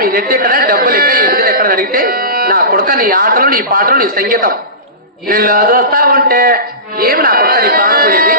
మీరెట్టెక్కడ డబ్బులు ఎక్కడ అడిగితే నా కొడుక నీ ఆటలు నీ పాటలు నీ సంగీతం నేను వస్తా ఉంటే ఏమి నా కొడుక నీ ప్రాణం పోయేది.